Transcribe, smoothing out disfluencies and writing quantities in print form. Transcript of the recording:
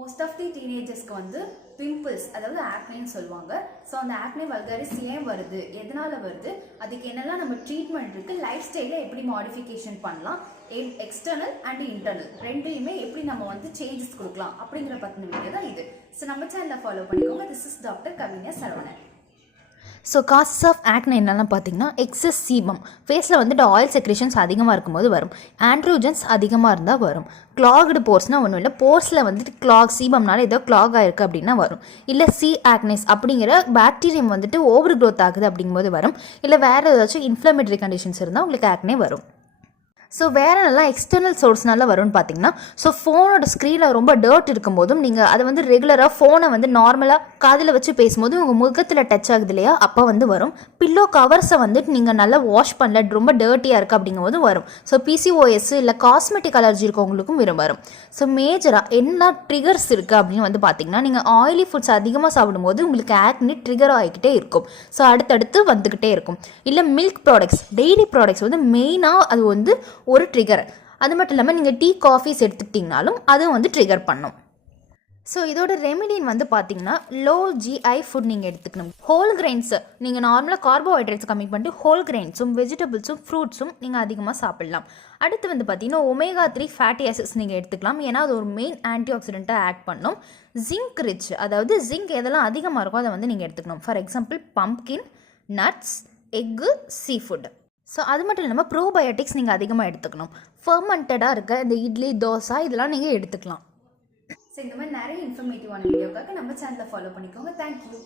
Most of the டீனேஜர்ஸ்க்கு வந்து pimples அதாவது ஆக்னேன்னு சொல்லுவாங்க. ஸோ அந்த ஆக்னே வல்காரிஸ் ஏன் வருது, எதனால வருது, அதுக்கு என்னெல்லாம் நம்ம ட்ரீட்மெண்ட் இருக்குது, லைஃப் ஸ்டைலில் எப்படி மாடிஃபிகேஷன் பண்ணலாம், எக்ஸ்டர்னல் அண்ட் இன்டர்னல் ரெண்டையுமே எப்படி நம்ம வந்து சேஞ்சஸ் கொடுக்கலாம் அப்படிங்கிற பற்றின வீடியோ தான் இது. ஸோ நம்ம சேனலை ஃபாலோ பண்ணிக்கோங்க. This is doctor Kavigna Saravanan. So causes of acne என்னெல்லாம் பார்த்தீங்கன்னா, எக்ஸஸ் சீபம், ஃபேஸில் வந்துட்டு ஆயில் செக்ரேஷன்ஸ் அதிகமாக இருக்கும்போது வரும். ஆண்ட்ரோஜன்ஸ் அதிகமாக இருந்தால் வரும். கிளாக்டு போர்ஸ்னால் ஒன்றும் இல்லை, போர்ஸில் வந்துட்டு சீபம்னால ஏதோ கிளாக் ஆயிருக்கு அப்படின்னா வரும். இல்லை சி ஆக்னேஸ் அப்படிங்கிற பாக்டீரியம் வந்துட்டு ஓவர் க்ரோத் ஆகுது அப்படிங்கும்போது வரும். இல்லை வேறு ஏதாச்சும் இன்ஃப்ளமேட்டரி கண்டிஷன்ஸ் இருந்தால் உங்களுக்கு ஆக்னே வரும். ஸோ வேறு நல்லா எக்ஸ்டர்னல் சோர்ஸ்னால வரும்னு பார்த்தீங்கன்னா, ஸோ ஃபோனோட ஸ்க்ரீனில் ரொம்ப டர்ட் இருக்கும்போதும் நீங்கள் அதை வந்து ரெகுலராக ஃபோனை வந்து நார்மலாக காதில் வச்சு பேசும்போது உங்கள் முகத்தில் டச் ஆகுது இல்லையா, அப்போ வந்து வரும். பில்லோ கவர்ஸை வந்துட்டு நீங்கள் நல்லா வாஷ் பண்ணல, ரொம்ப டர்ட்டியாக இருக்குது அப்படிங்கும்போது வரும். ஸோ பிசிஓஎஸ் இல்லை காஸ்மெட்டிக் அலர்ஜி இருக்கவங்களுக்கும் வரும். ஸோ மேஜராக என்ன ட்ரிகர்ஸ் இருக்குது அப்படின்னு வந்து பார்த்தீங்கன்னா, நீங்கள் ஆயிலி ஃபுட்ஸ் அதிகமாக சாப்பிடும்போது உங்களுக்கு ஆக்னி ட்ரிகர் ஆகிக்கிட்டே இருக்கும். ஸோ அடுத்தடுத்து வந்துக்கிட்டே இருக்கும். இல்லை மில்க் ப்ராடக்ட்ஸ், டெய்லி ப்ராடக்ட்ஸ் வந்து மெயினாக அது வந்து ஒரு ட்ரிகர். அது மட்டும் இல்லாமல் நீங்கள் டீ காஃபிஸ் எடுத்துக்கிட்டிங்கனாலும் அதுவும் வந்து ட்ரிகர் பண்ணும். ஸோ இதோட ரெமிடின்னு வந்து பார்த்தீங்கன்னா, லோ ஜிஐ ஃபுட் நீங்கள் எடுத்துக்கணும். ஹோல் கிரெயின்ஸு நீங்கள் நார்மலாக கார்போஹைட்ரேட்ஸ் கம்மி பண்ணிட்டு ஹோல் கிரெயின்ஸும் வெஜிடபிள்ஸும் ஃப்ரூட்ஸும் நீங்கள் அதிகமாக சாப்பிடலாம். அடுத்து வந்து பார்த்தீங்கன்னா, omega-3 ஃபேட்டி ஆசிட்ஸ் நீங்கள் எடுத்துக்கலாம். ஏன்னா அது ஒரு மெயின் ஆன்டி ஆக்சிடென்ட்டாக ஆக்ட் பண்ணும். ஜிங்க் ரிச், அதாவது ஜிங்க் எதெல்லாம் அதிகமாக இருக்கோ அதை வந்து நீங்கள் எடுத்துக்கணும். For example pumpkin, nuts, egg, sea food. So அது மட்டும் இல்லாமல் ப்ரோபயோட்டிக்ஸ் நீங்கள் அதிகமாக எடுத்துக்கணும். ஃபர்மெண்டடாக இருக்க இந்த இட்லி, தோசை இதெல்லாம் நீங்கள் எடுத்துக்கலாம். ஸோ இந்த மாதிரி நிறைய இன்ஃபர்மேட்டிவான வீடியோக்காக நம்ம சேனலை ஃபாலோ பண்ணிக்கோங்க. தேங்க்யூ.